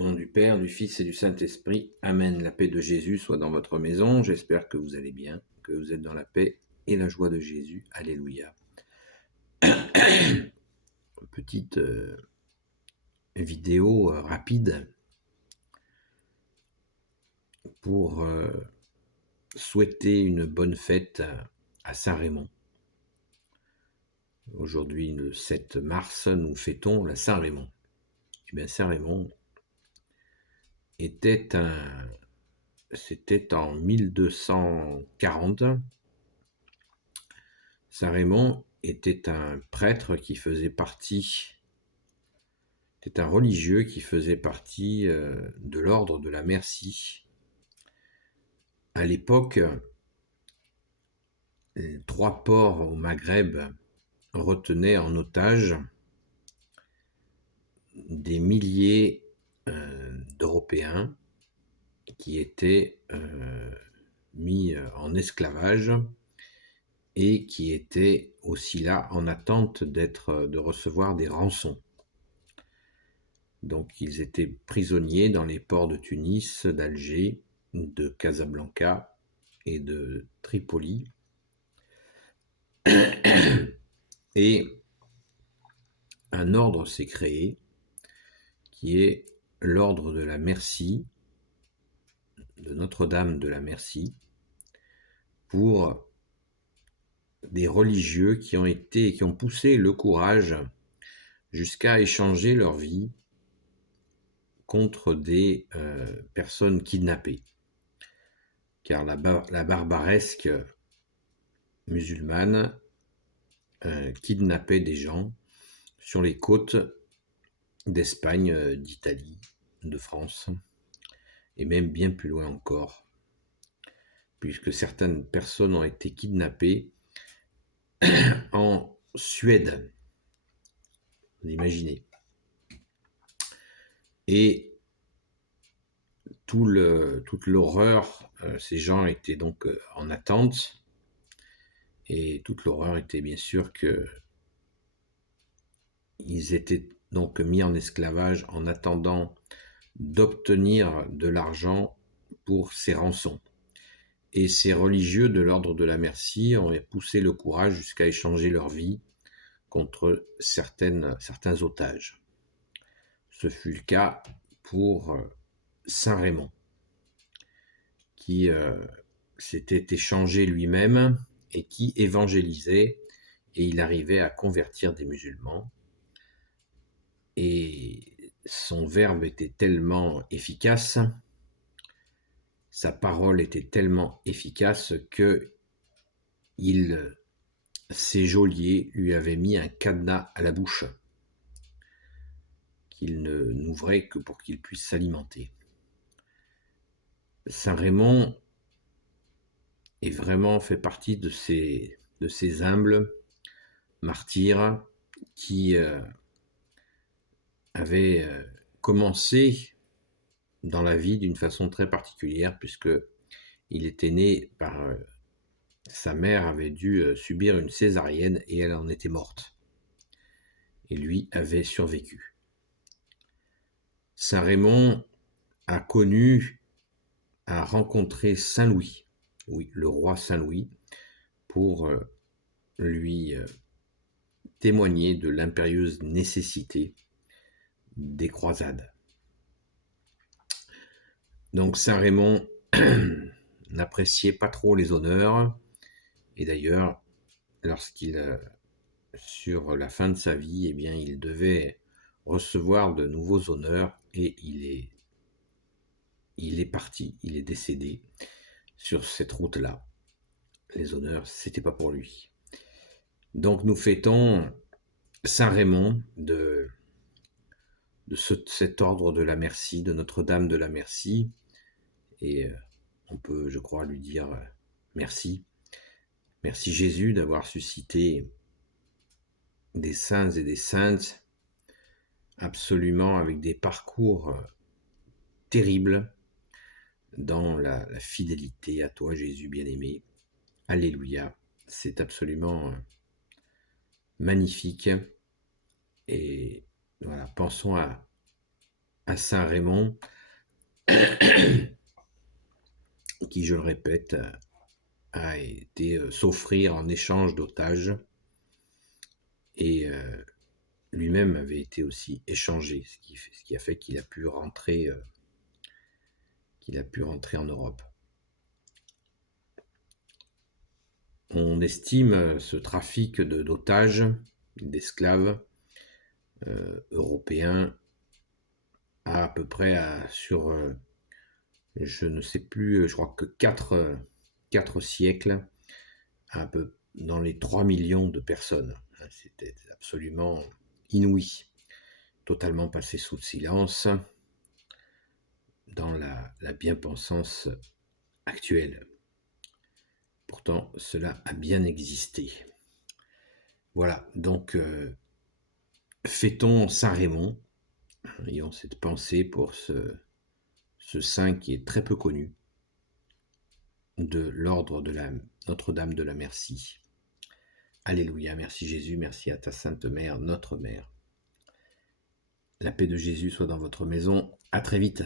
Au nom du Père, du Fils et du Saint-Esprit. Amen. La paix de Jésus soit dans votre maison. J'espère que vous allez bien, que vous êtes dans la paix et la joie de Jésus. Alléluia. Petite vidéo rapide pour souhaiter une bonne fête à Saint-Raymond. Aujourd'hui, le 7 mars, nous fêtons la Saint-Raymond. Eh bien, Saint-Raymond c'était en 1240. Saint-Raymond était un prêtre qui faisait partie, c'était un religieux qui faisait partie de l'ordre de la Merci. À l'époque, les 3 ports au Maghreb retenaient en otage des milliers d'Européens qui étaient mis en esclavage et qui étaient aussi là en attente de recevoir des rançons. Donc ils étaient prisonniers dans les ports de Tunis, d'Alger, de Casablanca et de Tripoli. Et un ordre s'est créé qui est l'ordre de la Merci, de Notre-Dame de la Merci, pour des religieux qui ont poussé le courage jusqu'à échanger leur vie contre des personnes kidnappées. Car la barbaresque musulmane kidnappait des gens sur les côtes d'Espagne, d'Italie, de France, et même bien plus loin encore, puisque certaines personnes ont été kidnappées en Suède. Vous imaginez. Et toute l'horreur, ces gens étaient donc en attente, et toute l'horreur était bien sûr que ils étaient donc mis en esclavage en attendant d'obtenir de l'argent pour ces rançons. Et ces religieux de l'ordre de la Merci ont poussé le courage jusqu'à échanger leur vie contre certains otages. Ce fut le cas pour Saint-Raymond, qui s'était échangé lui-même et qui évangélisait, et il arrivait à convertir des musulmans. Et son verbe était tellement efficace, sa parole était tellement efficace que ses geôliers lui avaient mis un cadenas à la bouche qu'il ne n'ouvrait que pour qu'il puisse s'alimenter. Saint-Raymond est vraiment fait partie de ces humbles martyrs qui avaient commencé dans la vie d'une façon très particulière, puisque il était né par sa mère avait dû subir une césarienne et elle en était morte. Et lui avait survécu. Saint-Raymond a rencontré Saint-Louis, oui, le roi Saint-Louis, pour lui témoigner de l'impérieuse nécessité des croisades. Donc Saint-Raymond n'appréciait pas trop les honneurs, et d'ailleurs, sur la fin de sa vie, eh bien, il devait recevoir de nouveaux honneurs, et il est parti, il est décédé sur cette route-là. Les honneurs, c'était pas pour lui. Donc nous fêtons Saint-Raymond de cet ordre de la Merci, de Notre-Dame de la Merci, et on peut, je crois, lui dire merci. Merci Jésus d'avoir suscité des saints et des saintes absolument avec des parcours terribles dans la fidélité à toi, Jésus bien-aimé. Alléluia, c'est absolument magnifique. Et voilà, pensons à à Saint Raymond, qui, je le répète, a été s'offrir en échange d'otages, et lui-même avait été aussi échangé, ce qui a fait qu'il a pu rentrer en Europe. On estime ce trafic d'otages, d'esclaves européens à peu près sur, je ne sais plus, je crois que 4 siècles, un peu dans les 3 millions de personnes. C'était absolument inouï, totalement passé sous le silence dans la bien-pensance actuelle. Pourtant, cela a bien existé. Voilà, donc fêtons Saint Raymond, ayons cette pensée pour ce saint qui est très peu connu, de l'ordre de Notre-Dame de la Merci. Alléluia, merci Jésus, merci à ta Sainte Mère, notre Mère. La paix de Jésus soit dans votre maison. À très vite.